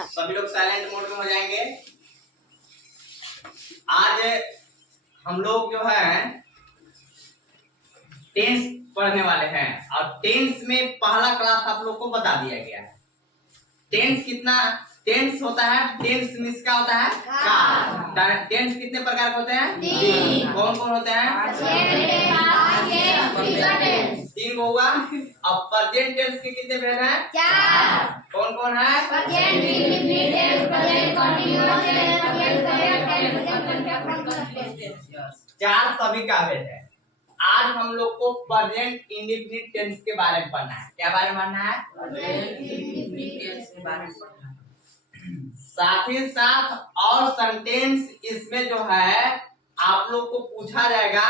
सभी लोग silent mode में हो जाएंगे। आज हम लोग जो है टेंस पढ़ने वाले हैं और टेंस में पहला क्लास आप लोग को बता दिया गया है। टेंस कितना टेंस होता है, टेंस मींस क्या होता है काल। टेंस कितने प्रकार के होते हैं? तीन। कौन कौन होते हैं? तीन को हुआ। अब प्रेजेंट टेंस के कितने भेद हैं? चार। कौन कौन है? Present indefinite tense, present continuous tense. चार सभी का भेद है। आज हम लोग को प्रेजेंट इंडेफिनिट टेंस के बारे में पढ़ना है। क्या बारे में पढ़ना है? प्रेजेंट इंडेफिनिट टेंस के बारे में पढ़ना है। साथ ही साथ और सेंटेंस इसमें जो है आप लोग को पूछा जाएगा,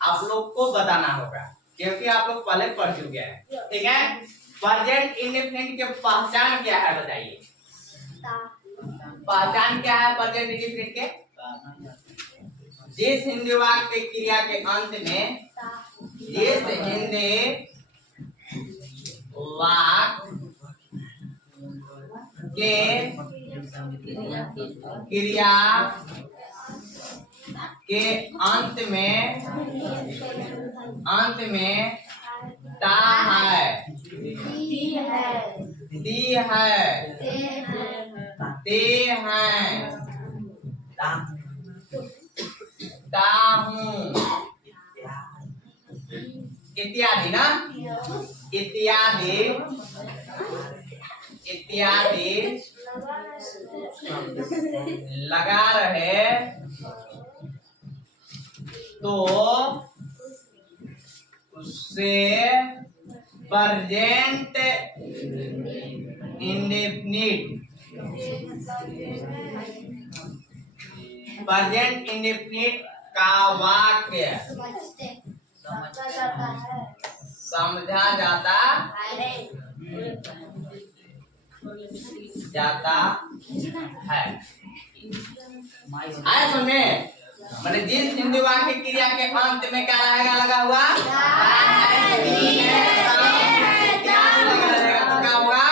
आप लोग को बताना होगा क्योंकि आप लोग पहले पढ़ चुके हैं। ठीक है। प्रेजेंट इंडेफिनिट की पहचान क्या है बताइए? पहचान क्या है प्रेजेंट इंडेफिनिट के? जिस हिंदी वाक्य क्रिया के अंत में जिस हिंदी वाक्य के क्रिया के अंत में ता है, ती है, ते हैं, ता हूँ इत्यादि ना, इत्यादि इत्यादि लगा रहे तो उससे प्रेजेंट इंडेफिनिट का वाक्य समझा जाता है। आए सुनने मैंने जिस हिंदी वाक्य क्रिया के अंत में क्या रहेगा लगा हुआ? लगा रहेगा तो क्या होगा?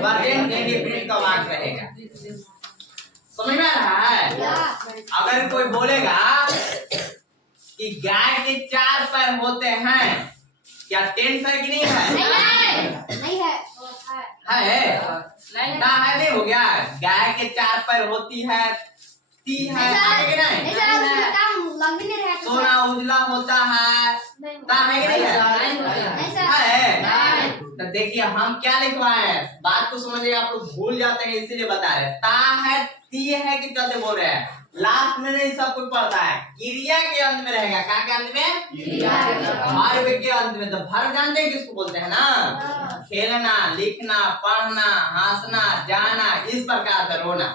प्रेजेंट इंडेफिनिट का वाक्य रहेगा। समझ में आ रहा है? अगर कोई बोलेगा कि गाय के चार पैर होते हैं, क्या टेंस है कि नहीं है? नहीं है। है नहीं हो गया। गाय के चार पैर होती है, ती है, आगे कि नहीं? सोना उजला होता है, ता है कि नहीं है? तो देखिए हम क्या लिखवाए हैं, बात को समझिए। आप लोग भूल जाते हैं इसीलिए बता रहे हैं। ता है, ती है कि कैसे बोल रहे हैं? लास्ट में नहीं सब कुछ पढ़ता है, क्रिया के अंत में रहेगा। क्या के अंत में? वर्ब के अंत में। तो वर्ब जानते हैं किसको बोलते हैं ना? खेलना, लिखना, पढ़ना, हंसना, जाना, इस प्रकार से रोना।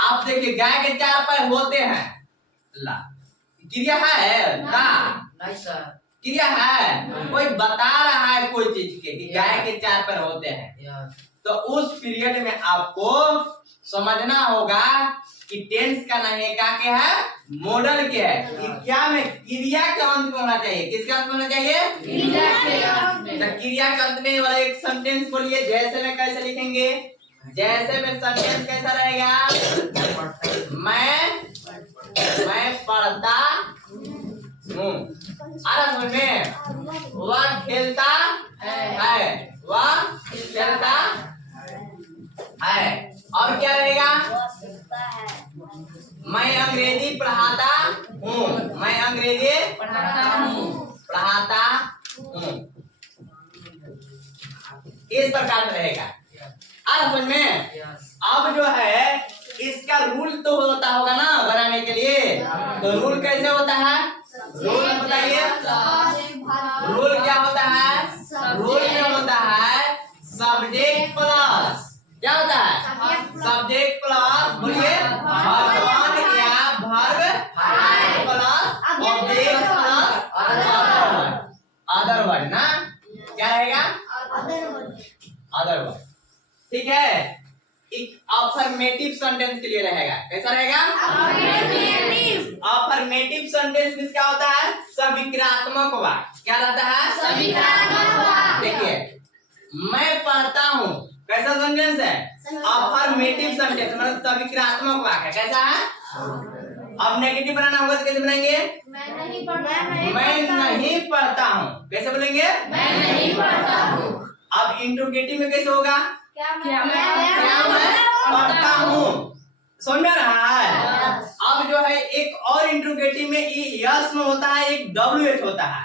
आप देखिए गाय के चार पैर होते हैं, ला क्रिया है ना? नहीं सर, क्रिया है। कोई बता रहा है कोई चीज के कि गाय के चार पैर होते हैं, तो उस पीरियड में आपको समझना होगा कि टेंस का नाम क्या है? मॉडल क्या है? कि क्या में क्रिया के अंत में होना चाहिए। किसके अंत में होना चाहिए? क्रिया के अंत में। तो क्रिया के अंत में वाला एक सेंटेंस बोलिए। जैसे में कैसे लिखेंगे? जैसे में सेंटेंस कैसा रहेगा? मैं पढ़ता हूँ। अरे समझ में? वह खेलता है, वह खेलता है। और क्या रहेगा? मैं अंग्रेजी पढ़ाता हूँ, मैं अंग्रेजी पढ़ाता हूँ। इस प्रकार में रहेगा। अब समझ में? अब जो है इसका रूल तो होता होगा ना बनाने के लिए। तो रूल कैसे होता है? रूल बताइए। रूल क्या होता है? रूल में होता है सब्जेक्ट प्लस, क्या होता है? सब्जेक्ट प्लस, बोलिए, वर्तमान या verb plus object plus other word ना। क्या रहेगा? Other word. ठीक है। एक अफर्मेटिव सेंटेंस के लिए रहेगा। कैसा रहेगा? अफर्मेटिव सेंटेंस मींस क्या होता है? सविकारात्मक वाक्य। क्या रहता है? सविकारात्मक वाक्य। देखिए मैं पढ़ता हूँ, कैसा सेंटेंस है? अफर्मेटिव सेंटेंस मतलब सविक्रियात्मक वाक्य कैसा है? अब नेगेटिव बनाना होगा तो कैसे बनाएंगे? मैं नहीं पढ़ता हूँ। कैसे बोलेंगे? मैं नहीं पढ़ता हूँ। अब इंट्रोगेटिव में कैसे होगा? क्या मैं पढ़ता हूँ। समझ में रहा है? अब जो है एक और इंट्रोगेटिव में यस में होता है, एक WH होता है।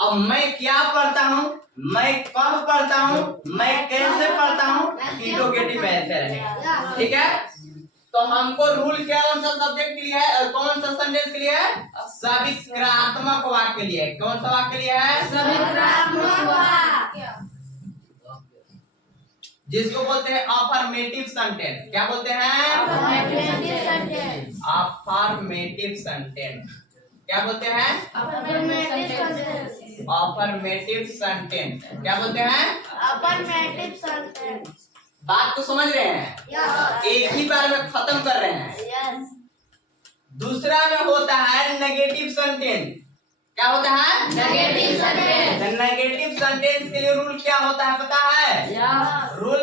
अब मैं क्या पढ़ता हूँ, मैं कब पढ़ता हूँ, मैं कैसे पढ़ता हूँ, इंट्रोगेटिव में ऐसे रहेगा। ठीक है, तो हमको रूल क्या कौन सा सब्जेक्ट के लिए है, कौन सा सेंटेंस के लिए है? सविक्रियात्मक वाक्य के लिए। कौन सा वाक्य के लिए है? सविक्रियात्मक वाक्य, जिसको बोलते हैं अफर्मेटिव सेंटेंस। क्या बोलते हैं? Affirmative sentence. अफर्मेटिव सेंटेंस क्या बोलते हैं? अफर्मेटिव सेंटेंस क्या बोलते हैं? Affirmative sentence. बात को समझ रहे हैं? एक ही बार में खत्म कर रहे हैं। दूसरा में होता है नेगेटिव सेंटेंस। क्या होता है? Negative sentence. नेगेटिव सेंटेंस के लिए रूल क्या होता है पता है? रूल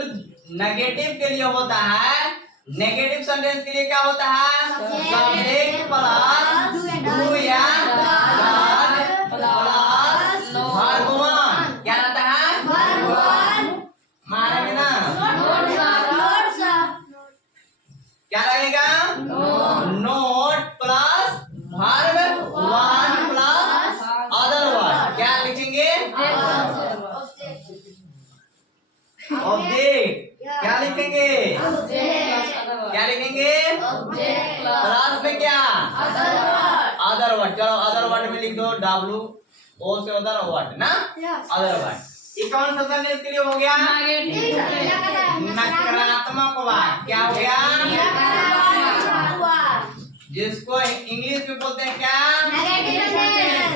नेगेटिव के लिए होता है, नेगेटिव सेंटेंस के लिए क्या होता है? सब्जेक्ट प्लस डू या प्लस वर्ब वन। क्या रहता है? Verb one. मारेंगे ना? क्या लगेगा? Note plus verb one plus other word. क्या लिखेंगे? ऑब्जेक्ट। क्या लिखेंगे? क्या लिखेंगे? प्लस में क्या? Other word. चलो अदर वर्ड में लिख दो WO से अदर वर्ड ना, अदर वर्ड। ये कौन सा सेंटेंस के लिए हो गया? नकारात्मक वाक्य। क्या हो गया? जिसको इंग्लिश में बोलते हैं क्या?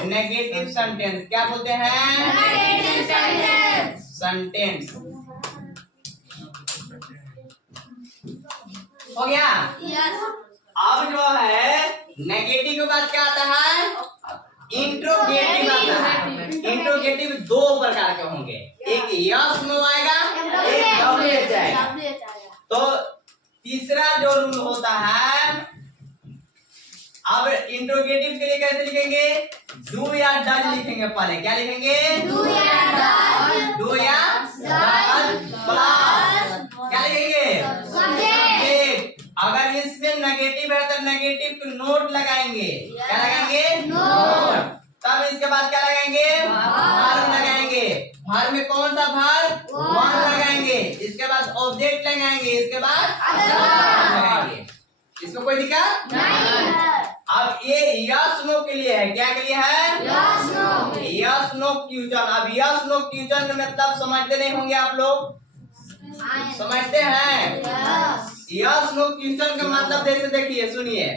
Negative sentence. क्या बोलते हैं? सेंटेंस। हो गया? अब जो है नेगेटिव के बाद क्या आता है? इंट्रोगेटिव आता है। इंट्रोगेटिव दो प्रकार के होंगे, एक यस नो आएगा, एक WH आएगा। तो तीसरा जो रूल होता है, अब इंट्रोगेटिव के लिए कैसे लिखेंगे? डू या डज लिखेंगे पहले। क्या लिखेंगे? डू या डज। डू या डज प्लस क्या लिखेंगे? सब्जेक्ट। अगर इसमें नेगेटिव है तो नेगेटिव को नोट लगाएंगे। क्या लगाएंगे? नोट। तब इसके बाद क्या लगाएंगे? वर्ब लगाएंगे। वर्ब में कौन सा वर्ब? वन लगाएंगे। इसके बाद ऑब्जेक्ट लगाएंगे। इसके बाद लगाएंगे। इसको कोई दिक्कत नहीं है। अब ये यस नो के लिए है। क्या के लिए है? Yes no. Yes no question. अब यस नो क्वेश्चन में मतलब समझते नहीं होंगे आप लोग? समझते हैं? यस नो क्वेश्चन का मतलब जैसे देखिए, सुनिए,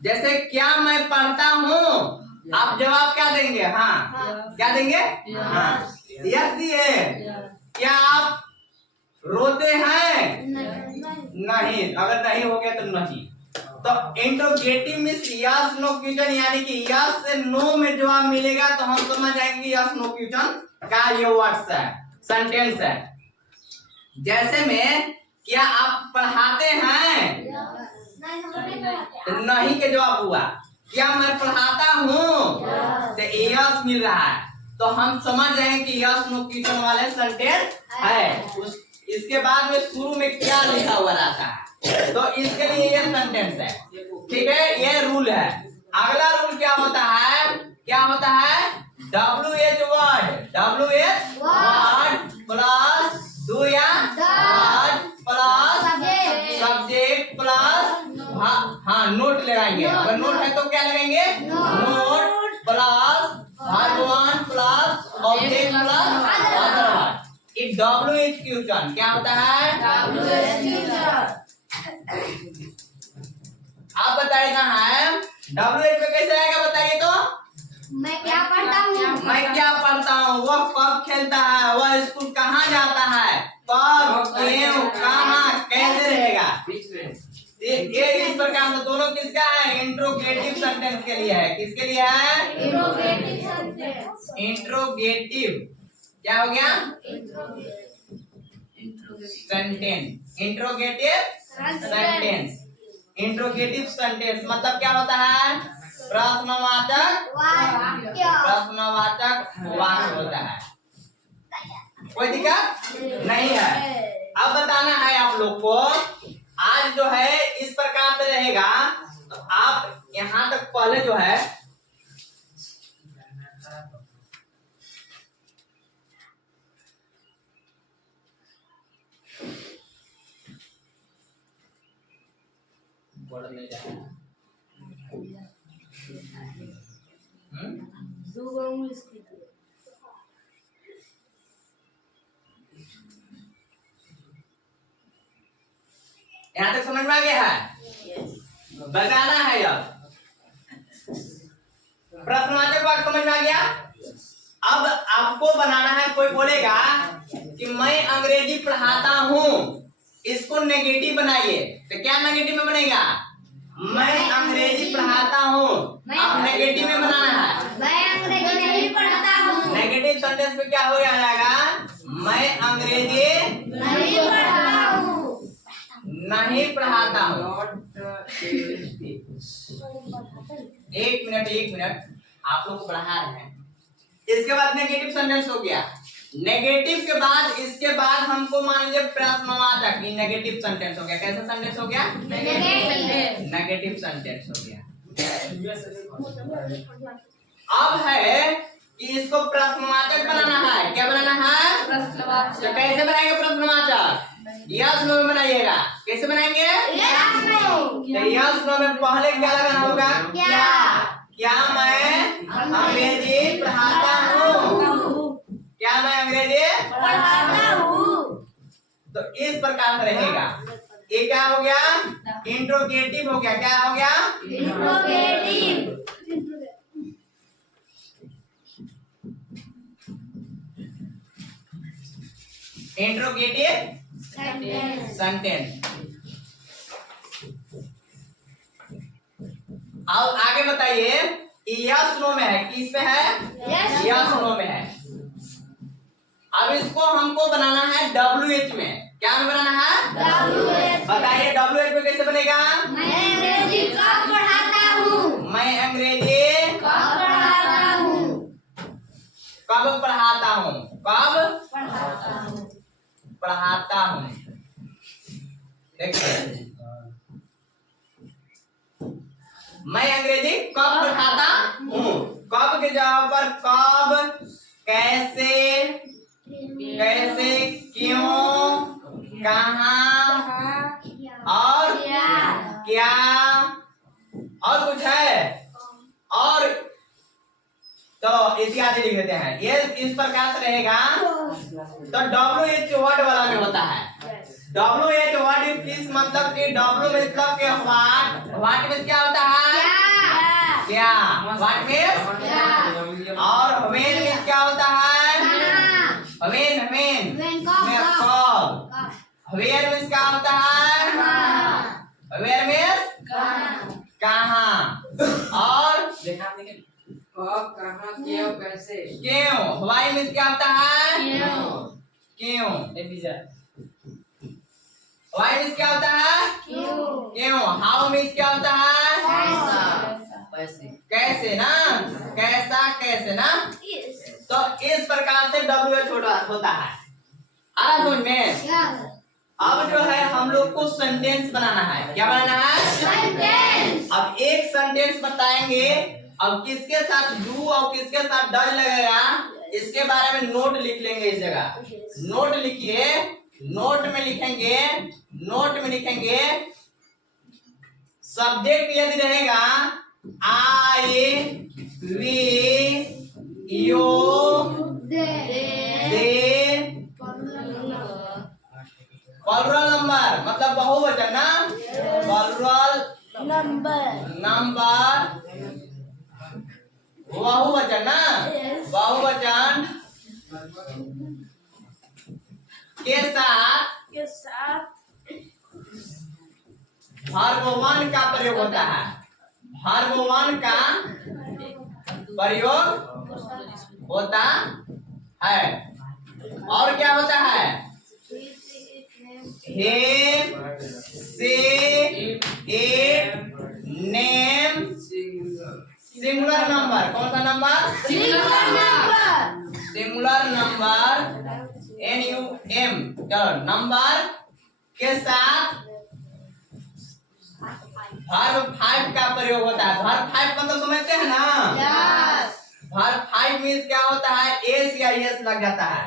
जैसे क्या मैं पढ़ता हूँ, आप जवाब क्या देंगे? हाँ। क्या देंगे? हाँ। यस दिए। क्या आप रोते हैं? नहीं। अगर नहीं हो गया तो नहीं। तो इंट्रोगेटिव में यस नो क्वेश्चन, यानी कि यस से नो में जवाब मिलेगा तो हम समझ जाएंगे यस नो क्वेश्चन का ये वर्ड्स है, सेंटेंस है। जैसे में क्या आप पढ़ाते हैं? तो नहीं के जवाब हुआ। क्या मैं पढ़ाता हूँ? तो यस मिल रहा है, तो हम समझ जाएंगे कि यस नो क्वेश्चन वाले सेंटेंस है। इसके बाद में शुरू में क्या लिखा हुआ रहता है, तो इसके लिए ये सेंटेंस है। ठीक है, ये रूल है। अगला रूल क्या होता है? क्या होता है? WH वर्ड प्लस डू या वर्ड प्लस सब्जेक्ट प्लस हाँ नोट लगाएंगे। अगर नोट है तो क्या लगाएंगे? Note plus verb one plus object plus other word. ये WH क्वेश्चन क्या होता है? WH question. आप बताइए कहाँ है? WH में कैसे आएगा बताइए तो? मैं क्या पढ़ता हूँ? मैं क्या पढ़ता हूँ? वह कब खेलता है? वह स्कूल कहाँ जाता है? कब, क्यों, कहाँ, कैसे रहेगा? ये इस प्रकार से दोनों किसका है? इंट्रोगेटिव सेंटेंस के लिए है। किसके लिए है? Interrogative sentence. इंट्रोगेटिव क्या हो गया? Sentence. Interrogative sentence. Interrogative sentence मतलब क्या होता है? प्रश्नवाचक वाक्य होता है। कोई दिक्कत नहीं है। अब बताना है आप लोग को, आज जो है इस प्रकार से रहेगा। तो आप यहाँ तक पहले जो है यहाँ तक समझ में आ गया है? बताना है अब प्रश्नवाचक वाक्य समझ में आ गया। अब आपको बनाना है, कोई बोलेगा कि मैं अंग्रेजी पढ़ाता हूँ, इसको नेगेटिव बनाइए। तो क्या नेगेटिव में बनेगा? मैं अंग्रेजी पढ़ाता हूँ। अब नेगेटिव में बनाना है। मैं अंग्रेजी नहीं पढ़ता हूँ। नेगेटिव सेंटेंस में क्या हो जाएगा? मैं अंग्रेजी नहीं पढ़ता हूँ। नहीं पढ़ाता हूँ। एक मिनट, आप लोग पढ़ा रहे हैं। इसके बाद नेगेटिव सेंटेंस हो गया। नेगेटिव के बाद इसके बाद हमको मान लीजिए प्रश्नवाचक, नेगेटिव सेंटेंस हो गया। कैसा सेंटेंस हो गया? नेगेटिव सेंटेंस हो गया। अब है कि इसको प्रश्नवाचक बनाना है। क्या बनाना है? प्रश्नवाचक। तो कैसे बनाएंगे प्रश्नवाचक? यस नो में बनाइएगा। कैसे बनाएंगे? Yes no. यस नो में पहले क्या लगाना होगा? क्या मैं अंग्रेजी पढ़ाता हूँ? क्या मैं अंग्रेजी पढ़ाता हूँ? तो इस प्रकार से रहेगा। ये क्या हो गया? इंट्रोगेटिव हो गया। क्या हो गया? इंट्रोगेटिव। Interrogative sentence. अब आगे बताइए, यस नो में है, किस में है? यस नो में है। अब इसको हमको बनाना है WH में। क्या में बनाना है? WH। बताइए WH में कैसे बनेगा? मैं अंग्रेजी कब पढ़ाता हूँ? मैं अंग्रेजी कब पढ़ाता हूँ? कब पढ़ाता हूँ? कब पढ़ाता हूँ? पढ़ाता हूँ। देखिए, मैं अंग्रेजी कब पढ़ाता हूँ। कब के जगह पर कब, कैसे, क्यों, कहाँ और क्या और कुछ है और तो इत्यादि लिख देते हैं। ये इस प्रकार से रहेगा। तो WH वर्ड वाला में होता है। WH वर्ड प्लीज मतलब कि W मतलब के व्हाट में क्या होता है? क्या। व्हाट में और व्हेन में क्या होता है? व्हेन में कब। वेयर में क्या होता है? वेयर में कहाँ और कब, कहाँ, क्यों, कैसे। क्यों। हवाई में क्या होता है? क्यों। हवाई में क्या होता है? क्यों। हाउ में क्या होता है? कैसे ना, कैसे ना। तो इस प्रकार से WH होता है। आ रहा समझ में? अब जो है हम लोग को सेंटेंस बनाना है। क्या बनाना है? सेंटेंस। अब एक सेंटेंस बताएंगे। अब किसके साथ डू और किसके साथ डज लगेगा, इसके बारे में नोट लिख लेंगे। इस जगह नोट लिखिए। नोट में लिखेंगे सब्जेक्ट यदि रहेगा I, we, you, they. Plural number मतलब बहुवचन ना। प्लुरल नंबर बहुवचन ना। बहुवचन के साथ वर्ब वन का प्रयोग होता है। वर्ब वन का प्रयोग होता है। और क्या होता है? he, she, it, name, singular number. कौन सा number? Singular number NUM number के साथ वर्ब 5 का प्रयोग होता है। वर्ब 5 मतलब समझते हैं ना? वर्ब 5 मीन्स क्या होता है? एस या एस लग जाता है।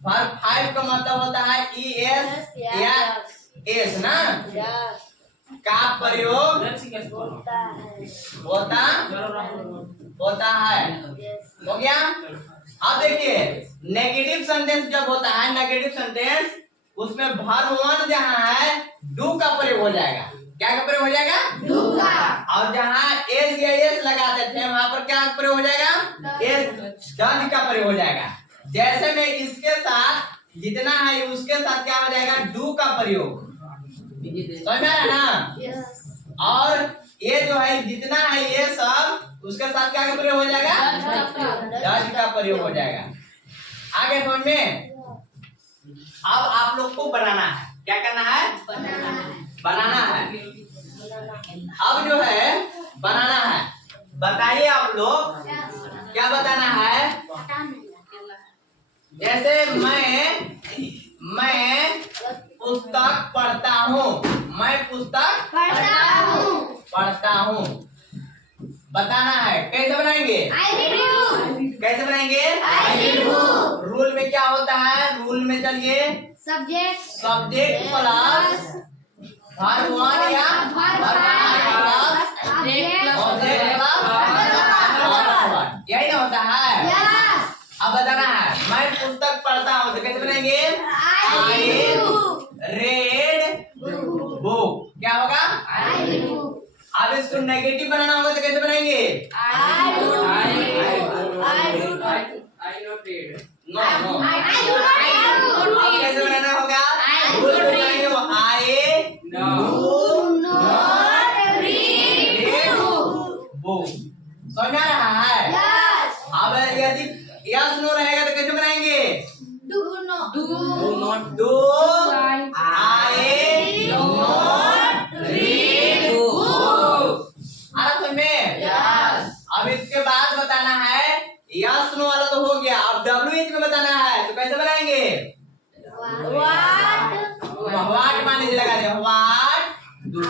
वर्ब 5 का मतलब होता है ES या एस ना का प्रयोग होता है। हो गया? अब देखिए नेगेटिव सेंटेंस जब होता है, नेगेटिव सेंटेंस उसमें वर्ब 1 जहाँ है डू का प्रयोग हो जाएगा। क्या का प्रयोग हो जाएगा? डू का। और जहाँ एस या एस लगाते थे वहां पर क्या प्रयोग हो जाएगा? एस डज का प्रयोग हो जाएगा। जैसे में इसके साथ जितना है उसके साथ क्या हो जाएगा? डू का प्रयोग। समझ में आया ना? और ये जो है जितना है ये सब उसके साथ क्या का प्रयोग हो जाएगा? डज का प्रयोग हो जाएगा। आगे समझ में? अब आप लोग को बनाना है। क्या करना है? बनाना है। अब जो है बनाना है। बताइए आप लोग क्या बताना है? जैसे मैं पुस्तक पढ़ता हूँ। मैं पुस्तक पढ़ता हूँ बताना है। कैसे बनाएंगे? कैसे बनाएंगे? रूल में क्या होता है? रूल में चलिए सब्जेक्ट प्लस वर्ब 1 या यही ना होता है। अब बताना है मैं पुस्तक पढ़ता हूँ तो कैसे बनाएंगे? I read book। क्या होगा? अब इसको नेगेटिव बनाना होगा तो कैसे बनाएंगे? I not read। नो अब कैसे बनाना होगा? समझ आ रहा है? अब यदि यस नो रहेगा तो कैसे बनाएंगे? Do not read book। समझ में? अब इसके बाद बताना है यस नो वाला तो हो गया। अब WH में बताना है तो कैसे बनाएंगे? व्हाट माने लगा दे। What do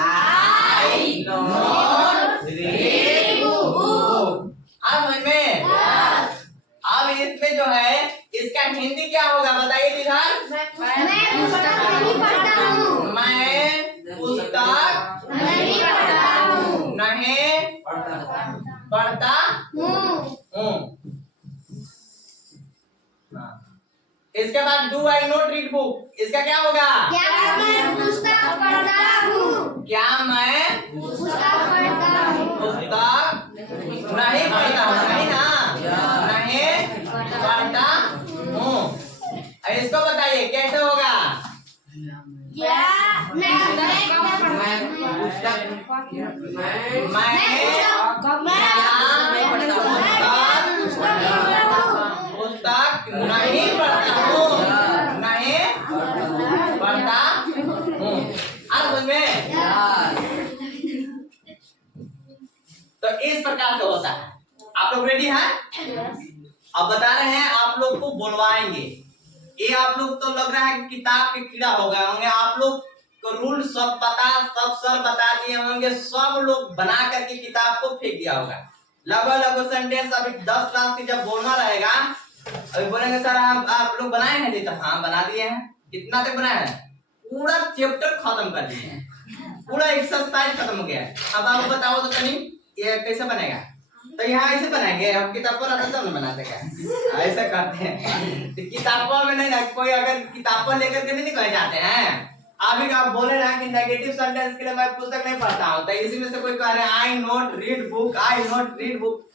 I not read book. समझ में? अब इसमें जो है इसका हिंदी क्या होगा बताइए इधर? मैं पुस्तक नहीं पढ़ता हूँ। मैं पुस्तक नहीं पढ़ता हूँ। इसके बाद do I not read book. इसका क्या होगा? क्या मैं पुस्तक पढ़ता हूँ? क्या मैं पुस्तक पढ़ता हूँ? पुस्तक नहीं पढ़ता हूँ। नहीं ना? नहीं पढ़ता हूँ। इसको बताइए कैसे होगा? क्या मैं पुस्तक नहीं पढ़ता हूँ। नहीं पढ़ता हूँ। समझ में? तो इस प्रकार से होता है। आप लोग रेडी हैं? अब बता रहे हैं आप लोग को बोलवाएंगे। ये आप लोग तो लग रहा है कि किताब के कीड़ा हो गए होंगे। आप लोग को रूल सब पता, सब सर बता दिए होंगे। सब लोग बना करके किताब को फेंक दिया होगा। लगभग सेंटेंस अभी 10 क्लास की जब बोलना रहेगा अभी बोलेंगे सर आप लोग बनाए हैं? नहीं तो हाँ बना दिए हैं। कितना तक बनाए हैं? पूरा चैप्टर खत्म कर दिए हैं। पूरा एक्सरसाइज खत्म हो गया। अब आप बताओ तो कहीं ये कैसे बनेगा? तो यहाँ ऐसे बनाएंगे। हम किताबों रहता तब न बनाते क्या? ऐसा करते हैं। तो किताबों में नहीं ना कोई अगर किताबों लेकर के नहीं कहे जाते हैं। अभी आप बोले ना कि नेगेटिव सेंटेंस के लिए मैं पुस्तक नहीं पढ़ता हूँ तो इसी में से कोई कह रहे हैं I not read book, I not read book.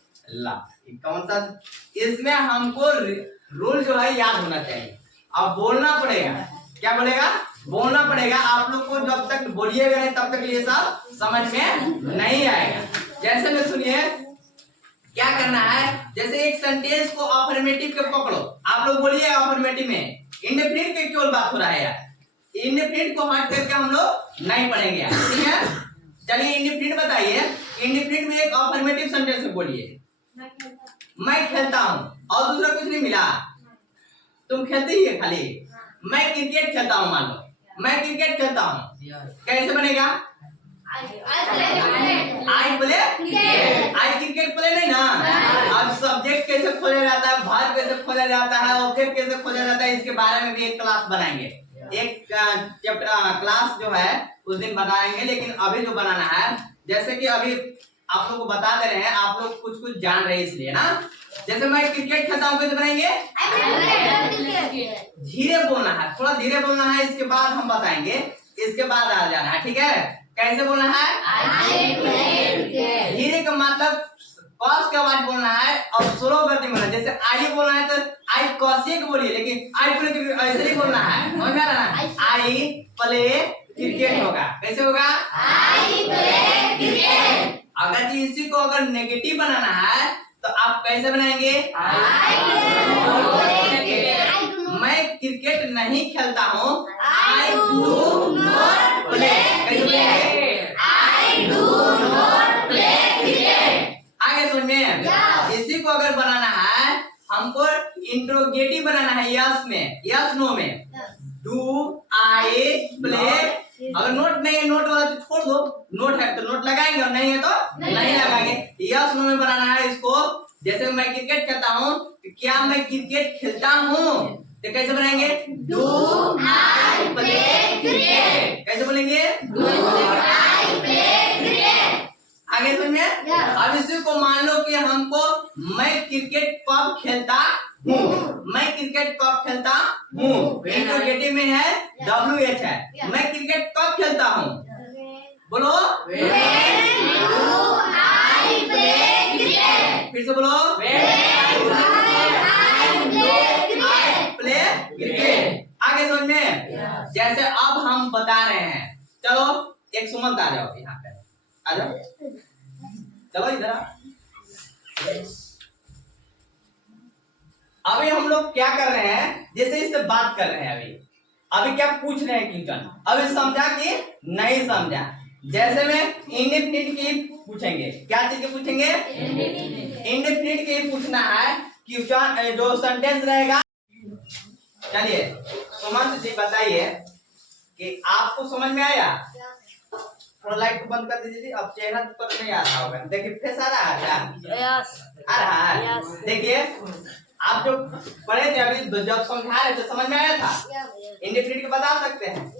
कौन सा? इसमें हमको रूल जो है याद होना चाहिए। अब बोलना पड़ेगा। क्या बोलेगा? बोलना पड़ेगा। आप लोग को जब तक बोलिएगा नहीं तब तक ये सब समझ में नहीं आएगा। जैसे में सुनिए क्या करना है। जैसे एक सेंटेंस को अफर्मेटिव के पकड़ो। आप लोग बोलिए अफर्मेटिव में इंडेफिनिट की केवल बात हो रहा है यार, इंडेफिनिट को हट करके हम लोग नहीं पढ़ेंगे यार, ठीक है। चलिए इंडेफिनिट बताइए, इंडेफिनिट में एक अफर्मेटिव सेंटेंस बोलिए। मैं खेलता हूँ और दूसरा कुछ नहीं मिला, तुम खेलते ही है खाली। मैं क्रिकेट खेलता हूँ, मान लो मैं क्रिकेट खेलता हूँ, कैसे बनेगा? I play cricket, I cricket play नहीं ना। अब सब्जेक्ट कैसे खोजा जाता है, वर्ब कैसे खोजा जाता है, ऑब्जेक्ट कैसे खोजा जाता है, इसके बारे में भी एक क्लास बनाएंगे, एक चैप्टर क्लास जो है उस दिन बनाएंगे। लेकिन अभी जो बनाना है, जैसे कि अभी आप लोग को बता दे रहे हैं, आप लोग कुछ कुछ जान रहे हैं इसलिए ना। जैसे मैं क्रिकेट खेलता हूँ, कैसे बनाएंगे? धीरे बोलना है, थोड़ा धीरे बोलना है, इसके बाद हम बताएंगे, इसके बाद आ जाना है, ठीक है। कैसे बोलना है? धीरे का मतलब कॉस का आवाज बोलना है और स्लो करके बोलना है। जैसे आई बोलना है तो आई कॉसिए को बोलिए, लेकिन आई प्ले ऐसे नहीं बोलना है, समझ में आ रहा है? आई प्ले क्रिकेट होगा, कैसे होगा? I play cricket. अगर इसी को अगर नेगेटिव बनाना है तो आप कैसे बनाएंगे? मैं क्रिकेट नहीं खेलता हूँ, आई do not play cricket, I do not play cricket. आगे सुनिए, इसी को अगर बनाना है हमको इंट्रोगेटिव बनाना है, यस में, यस नो में। डू आई प्ले, अगर नोट नहीं है, नोट वाला तो छोड़ दो, नोट है तो नोट लगाएंगे और नहीं है तो नहीं लगाएंगे। यस नो में बनाना है इसको। जैसे मैं क्रिकेट खेलता हूँ, क्या मैं क्रिकेट खेलता हूँ, तो कैसे बनाएंगे? Do I play cricket. कैसे बोलेंगे? Do I play cricket. आगे सुनिए, अब इसी को मान लो कि हमको मैं क्रिकेट कब खेलता हूँ, मैं क्रिकेट कब खेलता हूँ, इंट्रोगेटिव में है WH है, मैं क्रिकेट कब खेलता हूँ, बोलो। फिर से बोलो, प्ले क्रिकेट। आगे समझे? जैसे अब हम बता रहे हैं, चलो एक सुमंत आ जाओ यहाँ पे, आ जाओ, चलो इधर आओ। अभी हम लोग क्या कर रहे हैं, जैसे इससे बात कर रहे हैं, अभी क्या पूछ रहे हैं क्वेश्चन, अभी समझा कि नहीं समझा। जैसे में इंडेफिनिट की पूछेंगे, क्या चीज के पूछेंगे? इंडेफिनिट के पूछना है क्वेश्चन, जो सेंटेंस रहेगा। चलिए सुमंत जी बताइए कि आपको समझ में आया? थोड़ा लाइट को बंद कर दीजिए जी, अब चेहरा पर नहीं आ रहा होगा, देखिए फेस आ रहा है क्या? यस आ रहा है। देखिए आप जो पढ़े थे अभी, जब समझा रहे थे समझ में आया था? इंडेफिनिट के बता सकते हैं?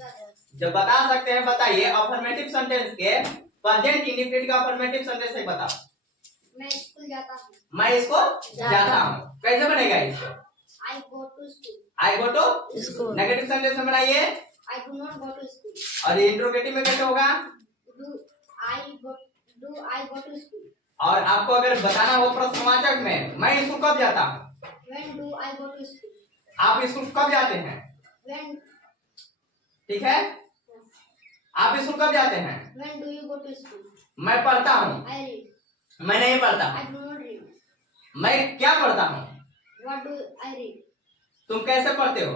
जब बता सकते हैं बताइए, अफर्मेटिव सेंटेंस के प्रेजेंट इंडेफिनिट का अफर्मेटिव सेंटेंस है, बताओ। मैं स्कूल जाता हूँ, मैं इसको जाता हूँ, कैसे बनेगा इसको? I go to school, I go to school. Negative sentence में बनाइए, I do not go to school. और इंट्रोगेटिव में कैसे होगा? Do I go to school. और आपको अगर बताना हो प्रश्नवाचक में, मैं स्कूल कब जाता हूँ, when do I go to school. आप स्कूल कब जाते हैं, व्हेन, ठीक है, आप स्कूल कब जाते हैं? When do you go to school. मैं पढ़ता हूँ, आई रीड, मैं नहीं पढ़ता। I do not read. मैं क्या पढ़ता हूँ, व्हाट डू आई रीड। तुम कैसे पढ़ते हो,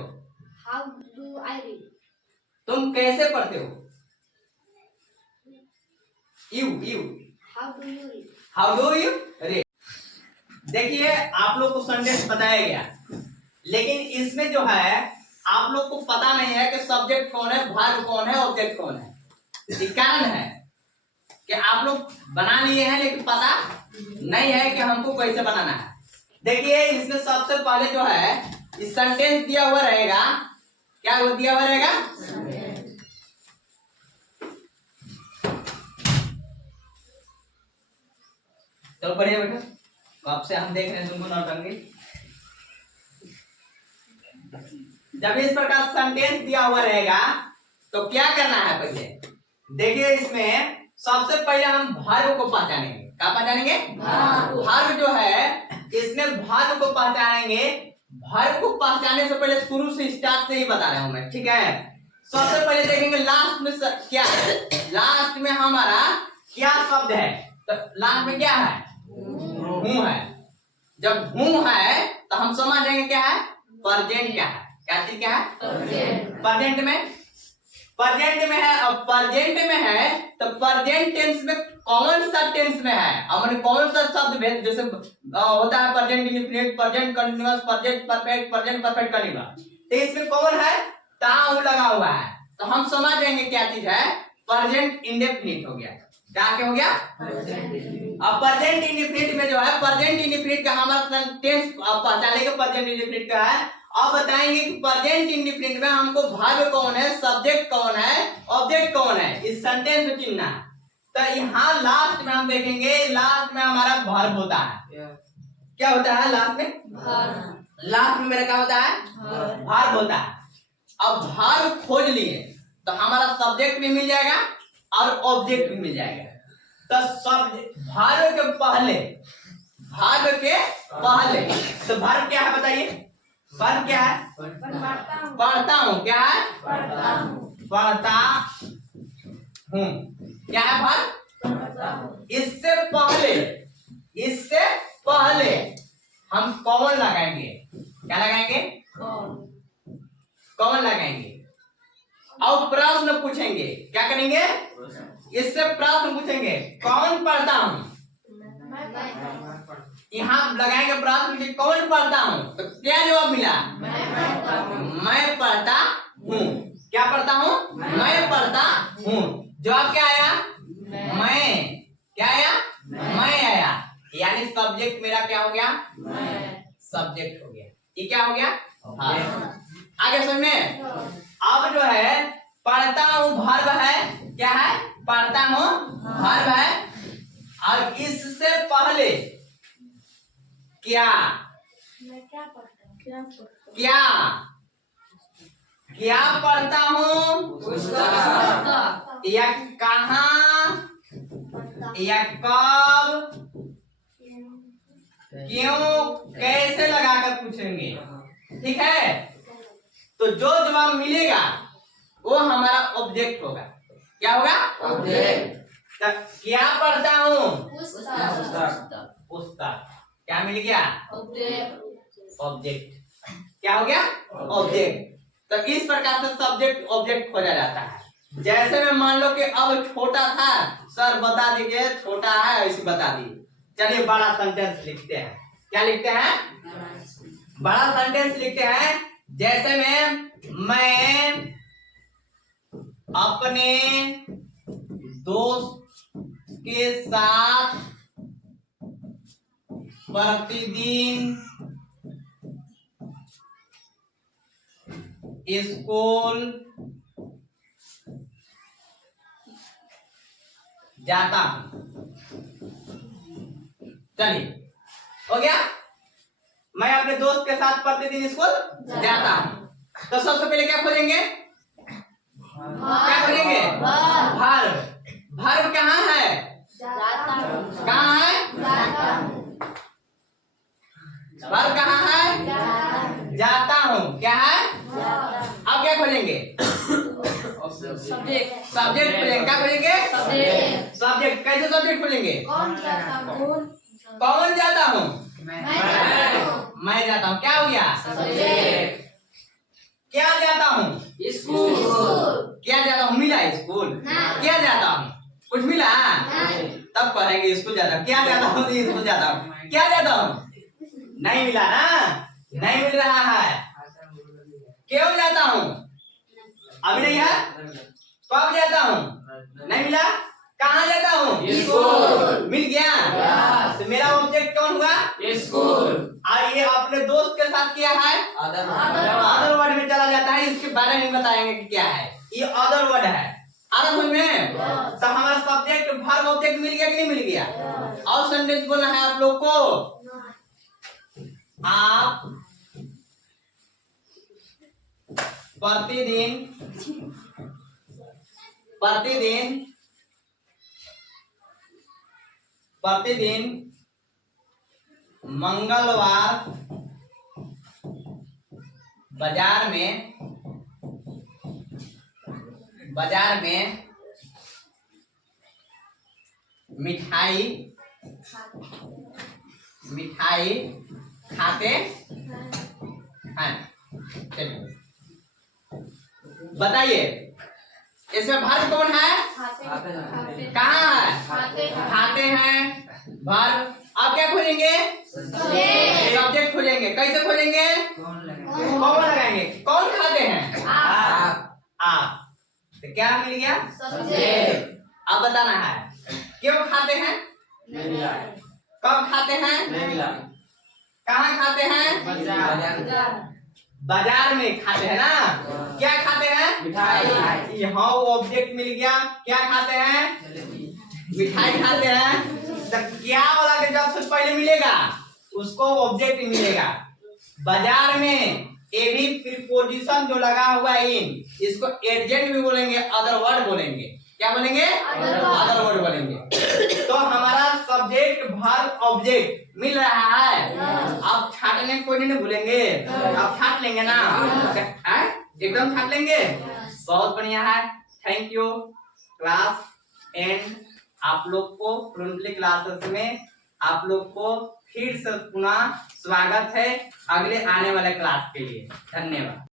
हाउ डू आई रीड। तुम कैसे पढ़ते हो, you how do you read. How do you read. देखिए आप लोग को सेंटेंस बताया गया, लेकिन इसमें जो है आप लोग को पता नहीं है कि सब्जेक्ट कौन है, वर्ब कौन है, ऑब्जेक्ट कौन है। इसका कारण है कि आप लोग बना लिए हैं लेकिन पता नहीं है कि हमको कैसे बनाना है। देखिए इसमें सबसे पहले जो है इस सेंटेंस दिया हुआ रहेगा, क्या दिया हुआ रहेगा? चलो बढ़िया बेटा, कब से हम देख रहे हैं तुमको नौटंकी। जब इस प्रकार सेंटेंस दिया हुआ रहेगा तो क्या करना है? पहले देखिए इसमें सबसे पहले हम वर्ब को पहचानेंगे। क्या पहचानेंगे? वर्ब जो है इसमें वर्ब को पहचानेंगे। वर्ब को पहचानने से पहले शुरू से स्टार्ट से ही बता रहा हूं मैं, ठीक है। सबसे पहले देखेंगे लास्ट में क्या है, लास्ट में हमारा क्या शब्द है, तो लास्ट में क्या है? हूं है। जब हूं है तो हम समझ जाएंगे क्या है, प्रेजेंट क्या है। क्या चीज क्या है? प्रेजेंट में है। अब प्रेजेंट में है तो प्रेजेंट टेंस में कौन सा टेंस में है? अब मैंने कौन सा शब्द भेद जैसे होता है present indefinite, present continuous, present perfect, present perfect continuous, तो इसमें कौन है? ताऊ लगा हुआ है। तो हम समझ जाएंगे क्या चीज है, प्रेजेंट इंडेफिनिट हो गया। क्या हो गया? अब प्रेजेंट इंडेफिनिट में जो है, प्रेजेंट इंडेफिनिट का हमारा टेंस पहचान लेंगे प्रेजेंट इंडेफिनिट का है। अब बताएंगे कि प्रेजेंट इंडेफिनिट में हमको वर्ब कौन है, सब्जेक्ट कौन है, ऑब्जेक्ट कौन है, इस सेंटेंस में चुनना है। तो यहाँ लास्ट में हम देखेंगे, लास्ट में हमारा वर्ब होता है। क्या होता है लास्ट में? लास्ट में मेरा क्या होता है? वर्ब होता है। अब वर्ब खोज लिए तो हमारा सब्जेक्ट भी मिल जाएगा और ऑब्जेक्ट भी मिल जाएगा। तो सब्जेक्ट वर्ब के पहले, तो वर्ब क्या है बताइए? वर्ब क्या है? पढ़ता हूँ। क्या है? पढ़ता हूँ। क्या है वर्ब? इससे पहले हम कौन लगाएंगे? क्या लगाएंगे? कौन लगाएंगे और प्रश्न पूछेंगे। क्या करेंगे? इससे प्रश्न पूछेंगे, कौन पढ़ता हूँ? यहाँ लगाएंगे प्रश्न कि कौन पढ़ता हूँ, तो क्या जवाब मिला? मैं पढ़ता हूँ। क्या पढ़ता हूँ? मैं पढ़ता हूँ। जवाब क्या आया? मैं। क्या आया? मैं आया। यानी सब्जेक्ट मेरा क्या हो गया? सब्जेक्ट हो गया। ये क्या हो गया? आगे समझ में। अब जो है पढ़ता हूँ वर्ब है। क्या है? पढ़ता हूँ वर्ब है। और इससे पहले क्या पढ़ता हूँ, या कहाँ, या कब, क्यों, कैसे लगाकर पूछेंगे। ठीक है? तो जो जवाब मिलेगा वो हमारा ऑब्जेक्ट होगा। क्या होगा? ऑब्जेक्ट। क्या पढ़ता हूँ? पुस्तक। क्या मिल गया? ऑब्जेक्ट। क्या हो गया? ऑब्जेक्ट। तो इस प्रकार से सब्जेक्ट ऑब्जेक्ट खोजा जाता है। जैसे में मान लो कि अब छोटा था, सर बता दीजिए छोटा है, ऐसे बता दीजिए। चलिए बड़ा सेंटेंस लिखते हैं। क्या लिखते हैं? बड़ा सेंटेंस लिखते हैं। जैसे में मैं अपने दोस्त के साथ प्रतिदिन स्कूल जाता हूं। चलिए हो गया। मैं अपने दोस्त के साथ प्रतिदिन स्कूल जाता हूं। तो सबसे पहले क्या खोजेंगे? क्या खोजेंगे? वर्ब। वर्ब कहाँ है? कहाँ है? वर्ब कहाँ है? जाता हूँ। क्या है? अब क्या खोजेंगे? सब्जेक्ट खोजेंगे। क्या खोजेंगे? सब्जेक्ट। कैसे सब्जेक्ट खोजेंगे? कौन जाता हूँ? मैं जाता हूँ। क्या हो गया? क्या जाता हूँ? स्कूल। क्या जाता हूँ? मिला स्कूल? क्या जाता हूँ? कुछ मिला? तब कहेंगे स्कूल जाता हूँ। क्या जाता हूँ? स्कूल जाता हूँ। क्या जाता हूँ? नहीं मिला ना, नहीं मिल रहा है। क्यों जाता हूँ? अभी नहीं है। कब जाता हूँ? नहीं मिला। कहाँ जाता हूँ? स्कूल। मिल गया। तो मेरा ऑब्जेक्ट कौन हुआ? स्कूल। और ये अपने दोस्त के साथ क्या है? अदर वर्ड में चला जाता है। इसके बारे में बताएंगे कि क्या है। ये अदर वर्ड है। अदर में तो हमारा सब्जेक्ट वर्ब ऑब्जेक्ट मिल गया कि नहीं मिल गया? और सेंटेंस बोलना है आप लोग को। आप प्रतिदिन मंगलवार बाजार में मिठाई खाते हैं। चलिए बताइए इसमें वर्ब कौन है? कहाँ है? खाते हैं वर्ब। अब क्या खोजेंगे? सब्जेक्ट खोजेंगे। कैसे खोजेंगे? कौन लगाएंगे? कौन खाते हैं? आप। तो क्या मिल गया? अब बताना है क्यों खाते हैं, कब खाते हैं, कहाँ खाते हैं? बाजार में खाते हैं ना। क्या खाते हैं? मिठाई। यहाँ ऑब्जेक्ट मिल गया। क्या खाते हैं? मिठाई खाते हैं। तो क्या वाला के जब से पहले मिलेगा उसको ऑब्जेक्ट मिलेगा। बाजार में ए भी प्रीपोजिशन जो लगा हुआ है इन, इसको एडजेक्ट भी बोलेंगे, अदर वर्ड बोलेंगे। क्या बोलेंगे? अदर वर्ड बोलेंगे। तो हमारा सब्जेक्ट वर्ब ऑब्जेक्ट मिल रहा है। अब छाटने कोई नहीं भूलेंगे। अब छाट लेंगे ना, एकदम छाट लेंगे। बहुत बढ़िया है। Thank you. क्लास एंड आप लोग को फ्रंटली क्लासेस में आप लोग को फिर से पुनः स्वागत है अगले आने वाले क्लास के लिए। धन्यवाद।